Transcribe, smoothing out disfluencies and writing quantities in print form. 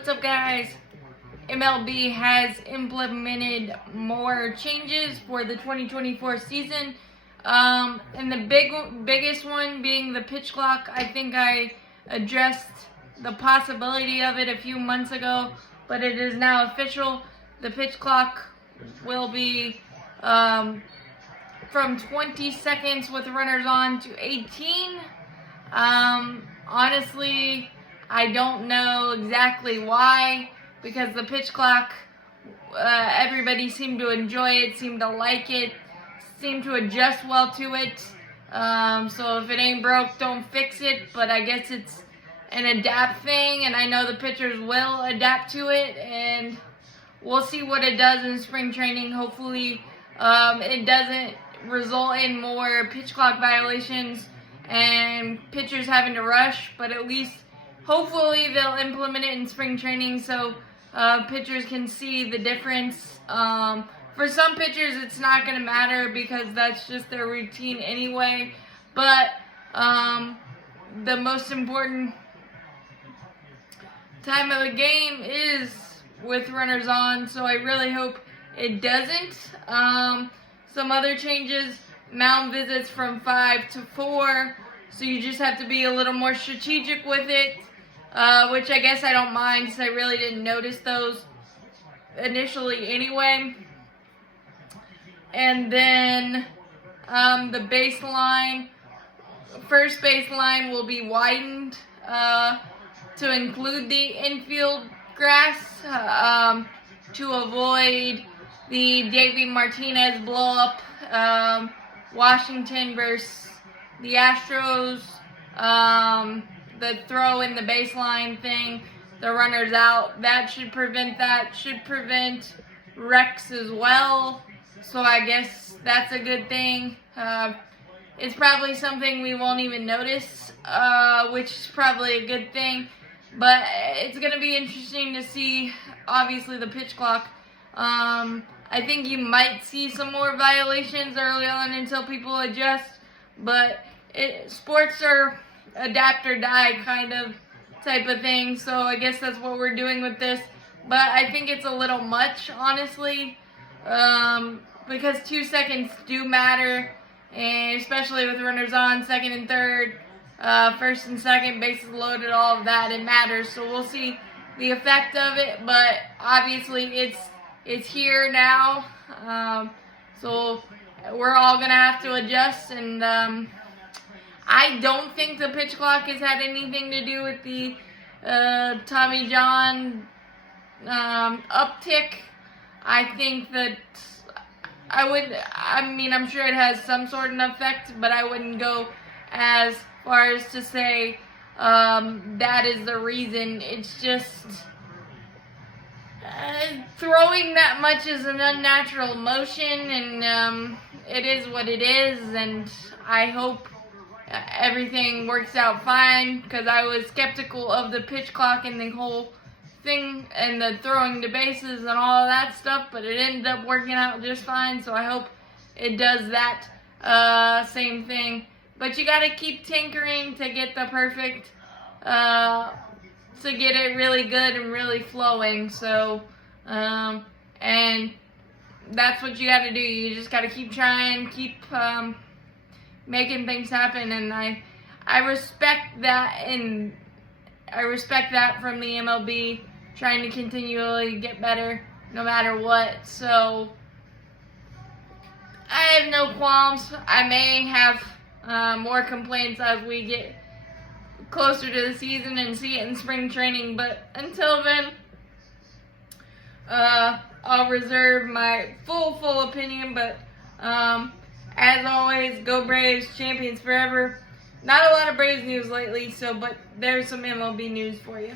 What's up, guys? MLB has implemented more changes for the 2024 season, and the biggest one being the pitch clock. I think I addressed the possibility of it a few months ago, but it is now official. The pitch clock will be from 20 seconds with runners on to 18. Honestly, I don't know exactly why, because the pitch clock, everybody seemed to enjoy it, seemed to like it, seemed to adjust well to it. So if it ain't broke, don't fix it. But I guess it's an adapt thing, and I know the pitchers will adapt to it, and we'll see what it does in spring training. Hopefully, it doesn't result in more pitch clock violations and pitchers having to rush, but at least hopefully they'll implement it in spring training so pitchers can see the difference. For some pitchers, it's not going to matter because that's just their routine anyway, but the most important time of the game is with runners on, so I really hope it doesn't. Some other changes: mound visits from 5 to 4, so you just have to be a little more strategic with it, which I guess I don't mind because I really didn't notice those initially anyway. And then the first baseline will be widened to include the infield grass to avoid the Davey Martinez blow-up, Washington versus the Astros, the throw in the baseline thing, the runners out. That should prevent wrecks as well. So I guess that's a good thing. It's probably something we won't even notice, which is probably a good thing. But it's going to be interesting to see, obviously, the pitch clock. I think you might see some more violations early on until people adjust, but sports are adapt or die kind of type of thing, so I guess that's what we're doing with this. But I think it's a little much, honestly, because 2 seconds do matter, and especially with runners on, second and third, first and second, bases loaded, all of that, it matters. So we'll see the effect of it, but obviously it's here now, so we're all going to have to adjust, and I don't think the pitch clock has had anything to do with the Tommy John uptick. I think that I'm sure it has some sort of effect, but I wouldn't go as far as to say that is the reason. It's just throwing that much is an unnatural motion, and it is what it is, and I hope everything works out fine, because I was skeptical of the pitch clock and the whole thing and the throwing the bases and all of that stuff, but it ended up working out just fine, so I hope it does that same thing. But you got to keep tinkering to get the perfect, to get it really good and really flowing, so and that's what you got to do. You just got to keep trying, keep making things happen, and I respect that, and I respect that from the MLB, trying to continually get better no matter what. So I have no qualms. I may have more complaints as we get closer to the season and see it in spring training, but until then, I'll reserve my full opinion. But as always, go Braves, champions forever. Not a lot of Braves news lately, but there's some MLB news for you.